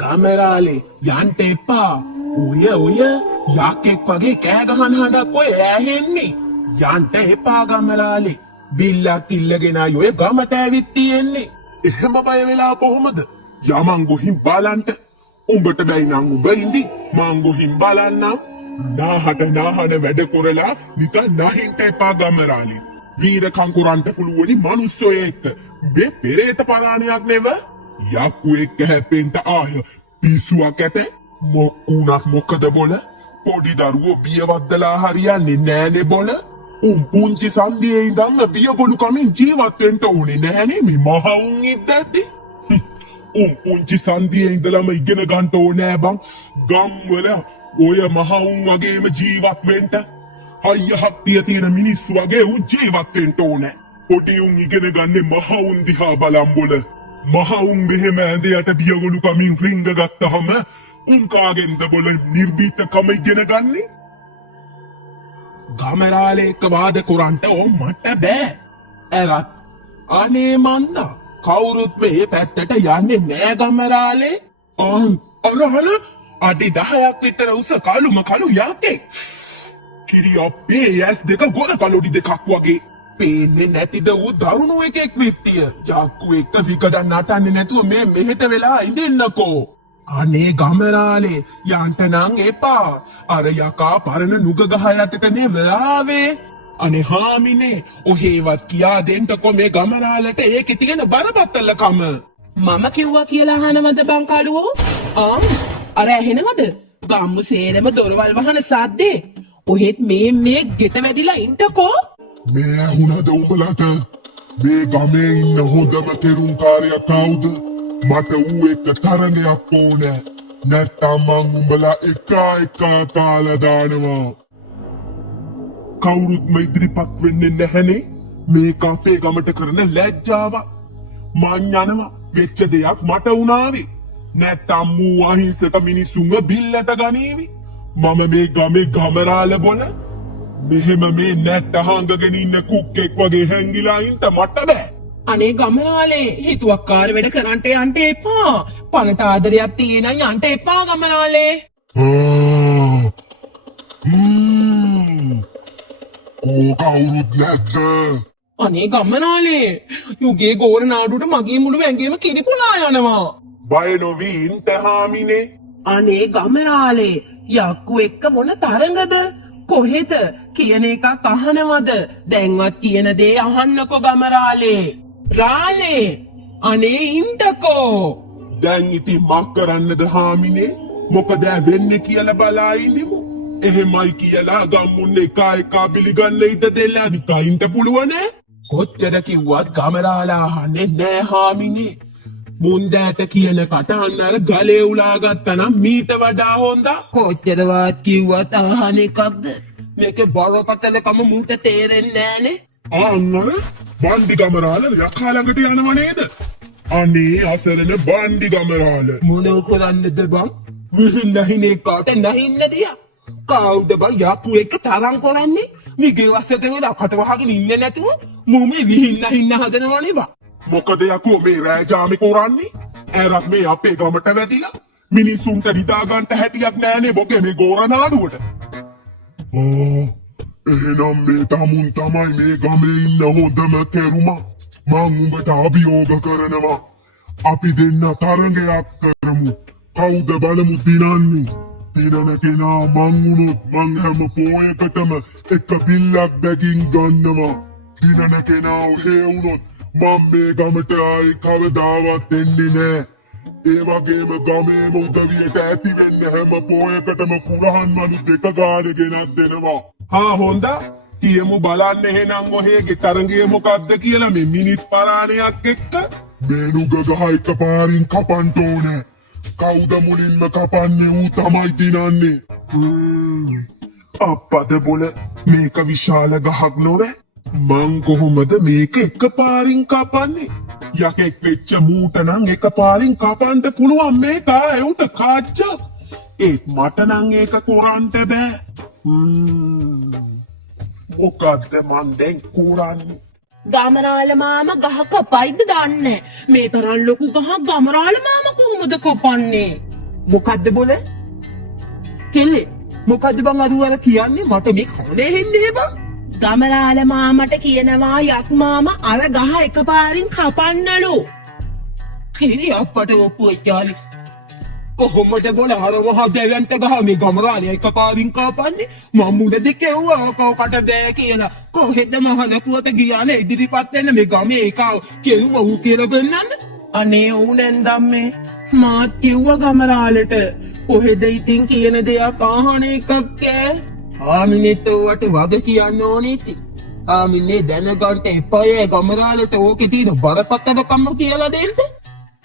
ගමරාලේ යන්ට එපා. ඔය යකෙක් වගේ කෑ ගහන හඬක් ඔය ඇහෙන්නේ. යන්ට එපා ගමරාලේ. බිල්ලක් ඉල්ලගෙන ඔය ගමට ඇවිත් තියෙන්නේ. එහෙම බය වෙලා කොහොමද? යමන් ගොහින් බලන්ට. උඹට බැයි නම් උඹ ඉඳි. මං ගොහින් බලන්නම්. නාහට වැඩ කරලා නිකන් නැහින්ට එපා ගමරාලේ. වීරකම් කරන්ට පුළුවනි මිනිස්සෝ එක්ක. මේ පෙරේත පරාණයක් නෙව. යක්කු එක්ක හැපෙන්ට ආය පිස්සුවක් ඇත. මොක්කුණක් මොකද බොල? පොඩි දරුවෝ බියවද්දලා හරියන්නේ නෑනේ බොල. පුංචි සන්දියේ ඉඳන්ම බියගොළු කමින් ජීවත් වෙන්න ඕනේ නෑනේ මේ මහවුන් ඉද්දැද්දි. පුංචි සන්දියේ ඉඳලම ඉගෙන ගන්න ඕනේ බං. ගම්වල ඔය මහවුන් වගේම ජීවත් වෙන්න. අයිය හක්තිය තියෙන මිනිස්සු වගේ උන් ජීවත් වෙන්න ඕනේ. පොඩි උන් ඉගෙන ගන්නේ මහවුන් දිහා බලන් බොල. මහවුන් මෙහෙම ඇඳයට බියගොළු කමින් රිංග ගත්තහම උන් කාගෙන්ද බොල නිර්භීතකම ඉගෙන ගන්නේ? ගමරාලේ එක්ක වාද කරන්ට මට බෑ. ඇරත් අනේ මන්දා කවුරුත් මේ පැත්තට යන්නේ නෑ ගමරාලේ. අරහල අඩි 10ක් විතර උස කළු යකෙක්. කිරි අපේ ඇස් දෙක ගොඩ කලොඩි දෙකක් වගේ. පේන්නේ නැතිද ඌ දරුණු එකෙක් විත්තිය. ජක්කු එක්ක විකඩ නටන්නේ නැතුව මේ මෙහෙට වෙලා ඉඳින්නකෝ. අනේ ගමරාලේ යන්ට නං එපා. අර යකා පරණ නුග ගහ යටට නෙවොවේ. අනේ හාමිනේ ඔහෙවත් කියා දෙන්නකෝ මේ ගමරාලට ඒකේ තියෙන බරපතලකම. මම කිව්වා කියලා අහනවද බං කළුවෝ? අර ඇහෙනවද? ගම්මු සේරම දොරවල් වහන සද්දේ. ඔහෙත් මේ ගෙට වැදිලා ඉන්නකෝ. මේ ඇහුණද උඹලට? මේ ගමේ ඉන්න හොඳම තෙරුම්කාරයා කවුද? මට ඌ එක්ක තරගයක් ඕනේ. නැත්තම් මං උඹලා එක කාලා දානවා. කවුරුත්ම ඉදිරිපත් වෙන්නේ නැහනේ. මේක අපේ ගමට කරන ලැජ්ජාව. මං යනවා වෙච්ච දෙයක් මට වුණාවේ. නැත්තම් මූ අහිංසක මිනිස්සුන්ව බිල්ලට ගනීවි. මම මේ ගමේ ගමරාල බොල. මෙහෙම මේ නැට්ට හංගගෙන ඉන්න කුක්කෙක් වගේ හැංගිලා ඉන්න මට බෑ. අනේ ගමරාලේ හිතුවක්කාර වැඩ කරන්ට යන්න එපා. පණට ආදරයක් තියෙන යන්න එපා ගමරාලේ. කවුරුත් නැද්ද? අනේ ගමරාලේ යුගේ ගෝර නාඩුවට මගේ මුළු ඇඟේම කිරිපුලා යනවා. බය නොවී ඉන්න හාමිනේ. අනේ ගමරාලේ යක්කු එක්ක මොන තරඟද? කොහෙද කියන එකක් අහනවද? දැන්වත් කියන දේ අහන්නකෝ ගමරාලේ. රාලේ අනේ ඉන්නකෝ. දැන් ඉතින් මක් කරන්නද හාමිනේ? මොකද වෙන්නේ කියලා බලා ඉන්නෙමු. එහෙමයි කියලා ගම්මුන් එක පිළිගන්න ඉඩ දෙලා නිකයින්ට පුළුවන්. කොච්චර කිව්වත් ගමරාලා අහන්නේ නෑ හාමිනේ. මුන්දෑට කියන කටහන්න අර ගලේ උලා ගත්තනම් මීට වඩා හොඳ. කොච්චරවත් කිව්වත් අහන එකක්ද? මේකේ බරපතලකම මූට තේරෙන්නේ නෑනේ. අන්නර බණ්ඩි ගමරාල යකා ළඟට යනව නේද? අනේ අසරණ බණ්ඩි ගමරාල මොනව කරන්නද බං? විහින්න හිනේ කාට නැහින්න දියා. කවුද බං යපු එක තරම් කරන්නේ? මිගේ වස්සට වෙලා කට වහගෙන ඉන්නේ නැතුව මුමේ විහින්න හින්න හදනවනේ බං. මොකද යකෝ මේ රෑජාමි කරන්නේ? ඇරක් මේ අපේ ගමට වැදිලා මිනිස්සුන්ට නිදා ගන්න හැටියක් නෑනේ බොගේ මේ ගෝර නාඩුවට. එහෙනම් මේ තමුන් තමයි මේ ගමේ ඉන්න හොඳම තෙරුමා. මං උඹට අභියෝග කරනවා. අපි දෙන්න තරගයක් කරමු. කවුද බලමු දිනන්නේ? දිනන කෙනා මං වුණොත් මං හැම පෝයකටම එක බිල්ලක් බැගින් ගන්නවා. දිනන කෙනා ඔහේ වුණොත් මම මේ ගමට ආයි කවදාවත් එන්නේ නෑ. ඒ වගේම ගමේම උදවියට ඇති වෙන්න හැම පෝයකටම කුරහන් මනු 2 ගානේ ගෙනත් දෙනවා. හොඳ කියමු බලන්න එහෙනම් ඔහේගේ තරඟය මොකක්ද කියලා මේ මිනිස් පරාණයක් එක්ක. මේ නුග ගහ එකපාරින් කපන්න ඕනේ. කවුද මුලින්ම කපන්නේ? ඌ තමයි දිනන්නේ. අප්පද බොල මේක විශාල ගහක් නොවේ. මං කොහොමද මේක එකපාරින් කපන්නේ? යකෙක් වෙච්ච මූට නම් එකපාරින් කපන්න පුළුවන් මේක ඇවුට කාච්ච. ඒත් මට නම් ඒක කරන්න බෑ. මොකද්ද මන් දැන් කරන්නේ? ගමරාල මාමා ගහ කපයිද දන්නේ මේ තරම් ලොකු ගහ ගමරාල මාමා කොහොමද කපන්නේ? මොකද්ද බොල? කෙල්ලේ මොකද්ද බං අර කියන්නේ මට මේ කෝලේ හෙන්නේ බං? ගමරාල මාමට කියනවා යක් මාමා අර ගහ එකපාරින් කපන්නලු. කිරි අප්පට ඔප්පු එච්චාලි. කොහොමද බොල අර මහා දෙවන්ත ගහ මේ ගමරාලේ එකපාරින් කපන්නේ? මම මුලදී කිව්වා කෝකට බෑ කියලා. කොහෙද මහ ලකුවට ගියානේ ඉදිරිපත් වෙන්න මේ ගමේ එක කෙරුම ඌ කියලා දෙන්නන්න. අනේ ඌ නැන්දම්මේ මාත් කිව්වා ගමරාලට කොහෙද ඉතින් කියන දෙයක් අහන එකක් ඈ. ආමිනෙට වට වග කියන්න ඕනේ ඉතින්. ආමිනේ දැනගන්න එපායේ ගමරාලට ඕකේ තියෙන බරපතලකම කියලා දෙන්න.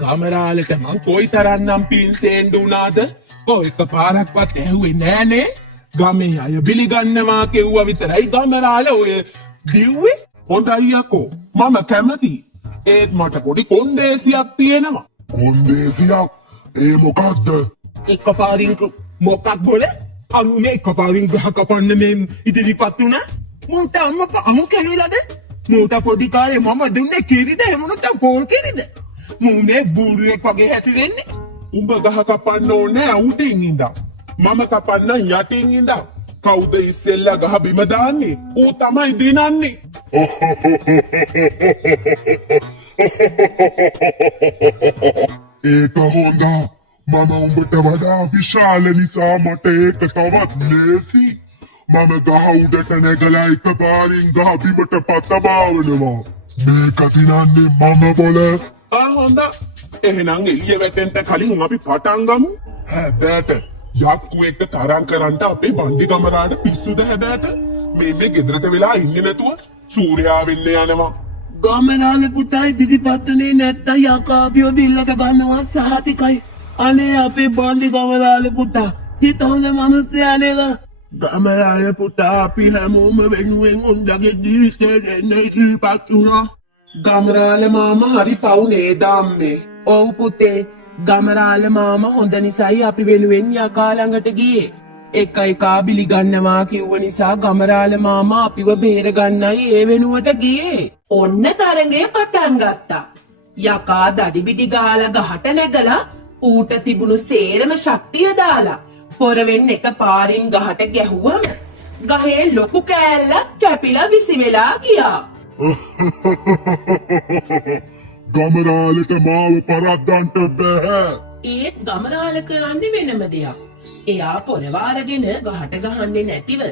ගමරාලට මං කොයි තරම්නම් පින්සෙන් දුනාද? කොයික පාරක්වත් ඇහුවේ නෑනේ. ගමේ අය පිළිගන්නවා කිව්වා විතරයි ගමරාල ඔය දිව්වේ. හොඳයි යකෝ මම කැමති. ඒත් මට පොඩි කොන්දේසියක් තියෙනවා. කොන්දේසියක්? ඒ මොකක්ද? එකපාරින් මොකක් බොල? අරු මේ එකපාරින් ගහ කපන්න මේ ඉදිරිපත් වුණා. මූට අම්මා අමු කැවිලාද? මූට පොඩි කාලේ මම දුන්නේ කිරිද එහෙම නැත්නම් පොල් කිරිද? මූ මේ බූරුවෙක් වගේ හැතිරෙන්නේ. උඹ ගහ කපන්න ඕනේ උඩින් ඉඳන්. මම කපන්න යටින් ඉඳන්. කවුද ඉස්සෙල්ලා ගහ බිම දාන්නේ? ඌ තමයි දිනන්නේ. ඒක හොඳා. මම උඹට වඩා විශාල නිසා මට ඒක තවත් ලේසි. මම ගහ උඩට නැගලා එකපාරින් ගහ බිමට පතබාවනවා. මේක දිනන්නේ මම බොල. හොඳ. එහෙනම් එළිය වැටෙන්න කලින් අපි පටන් ගමු. හැබැයිට යක්කු එක්ක තරම් කරන්න අපේ බන්දි ගමරාට පිස්සුද හැබැයිට? මේ ගෙදරට වෙලා ඉන්නේ නැතුව සූර්යා වෙන්න යනවා. ගමරාල පුතා ඉදිරිපත්නේ නැත්තම් යකාපියෝ බිල්ලට ගන්නවා සහතිකයි. අනේ අපේ බන්දි ගමරාල පුතා හිත හොඳ මිනිස්සයා නේද? ගමරාල පුතා අපි හැමෝම වෙනුවෙන් උන්දගේ ජීවිතේ දෙන්න ඉදිරිපත් වුණා. ගමරාල මාමා හරි පව් නේද අම්මේ? ඔව් පුතේ ගමරාල මාමා හොඳ නිසායි අපි වෙනුවෙන් යකා ළඟට ගියේ. එකා බිලිගන්නවා කිව්ව නිසා ගමරාල මාමා අපිව බේර ගන්නයි ඒ වෙනුවට ගියේ. ඔන්න තරඟය පටන් ගත්තා. යකා දඩිබිඩි ගාලා ගහට නැගලා ඌට තිබුණු සේරම ශක්තිය දාලා පොරවෙන් එක පාරින් ගහට ගැහුවම ගහේ ලොකු කෑල්ලක් කැපිලා විසි වෙලා ගියා. ගමරාලට මාව පරද්දන්ට බෑ. ඒත් ගමරාල කරන්නේ වෙනම දෙයක්. එයා පොරවාරගෙන ගහට ගහන්නේ නැතිව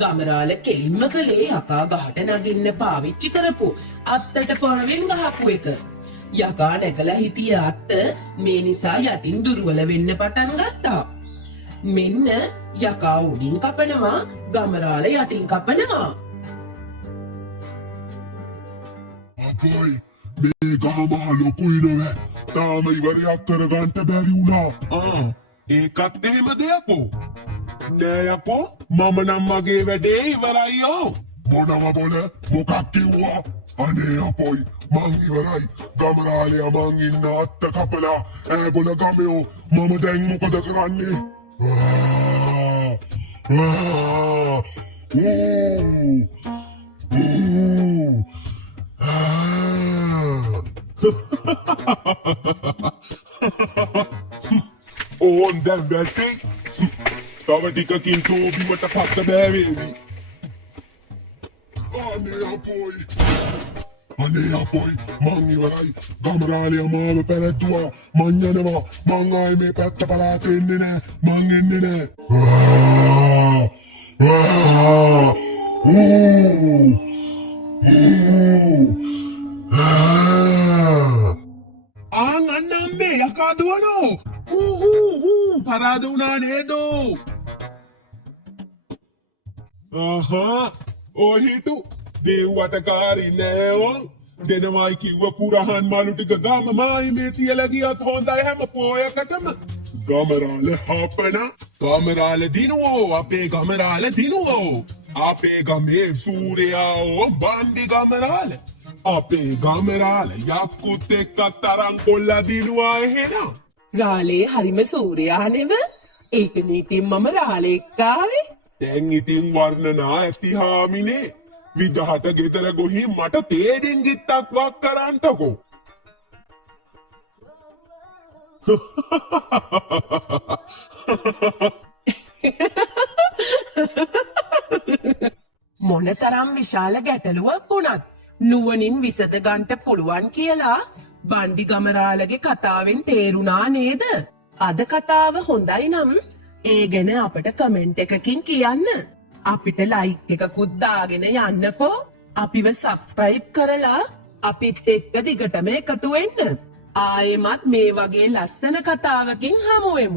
ගමරාල කෙලින්ම කළේ යකා ගහට නගින්න පාවිච්චි කරපු අත්තට පොරවෙන් ගහපු එක. යකා නැගලා හිටිය අත්ත මේ නිසා යටින් දුර්වල වෙන්න පටන් ගත්තා. මෙන්න යකා උඩින් කපනවා ගමරාල යටින් කපනවා. අපොයි මේ ගහ මහ ලොකුයි නොවැ. තාම ඉවරයක් කරගන්න බැරි වුණා. ඒකත් එහෙම දෙයක්ෝ. නෑ යකෝ මම නම් මගේ වැඩේ ඉවරයියෝ. මොනව බොල මොකක් කිව්වා? අනේ අපොයි මං ඉවරයි. ගමරාලයා මං ඉන්න අත්ත කපලා ඈ බොල ගමයෝ මම දැන් මොකද කරන්නේ? ඕන් දැන් වැටේ. තව ටිකකින් තෝ බිමට පත්ත බෑවේවි. අනේ අපොයි මං ඉවරයි. ගමරාලයා මාව පැරැද්දුවා. මං යනවා. මං ආයේ මේ පැත්ත පලාත එන්නේ නෑ. මං එන්නේ නෑ. අන්නම්මේ යකා දුවනෝ. පරාද වුණා නේදෝ. ඔහිටු දෙව්වටකාරි නෑෝ. දෙනවයි කිව්ව කුරහන් මලු ටික ගම මායි මේ තියලා ගියත් හොඳයි හැම පෝයකටම. ගමරාල හපන. ගමරාල දිනුවෝ. අපේ ගමරාල දිනුවෝ. අපේ ගමේ සූර්යාවෝ බන්දි ගමරාල. අපේ ගමරාල යක්කුත් එක්ක තරම් කොල්ලා දිනුවා එහෙනම්. රාලේ හරිම සූර්යා නෙව. ඒක නීතින් මම රාලේ එක්ක ආවේ. දැන් ඉතින් වර්ණනා ඇති හාමිනේ විදහට ගෙදර ගොහින් මට තේරින් ගිත්තක් වක් කරන්ටකෝ. මොනතරම් විශාල ගැටලුවක් වුණත් නුවණින් විසඳ ගන්නට පුළුවන් කියලා බණ්ඩි ගමරාලගේ කතාවෙන් තේරුණා නේද? අද කතාව හොඳයි නම් ඒ ගැන අපට කමෙන්ට් එකකින් කියන්න. අපිට ලයික් එකකුත් දාගෙන යන්නකෝ. අපිව සබ්ස්ක්‍රයිබ් කරලා අපිත් එක්ක දිගටම එකතු වෙන්න. ආයෙමත් මේ වගේ ලස්සන කතාවකින් හමු වෙමු.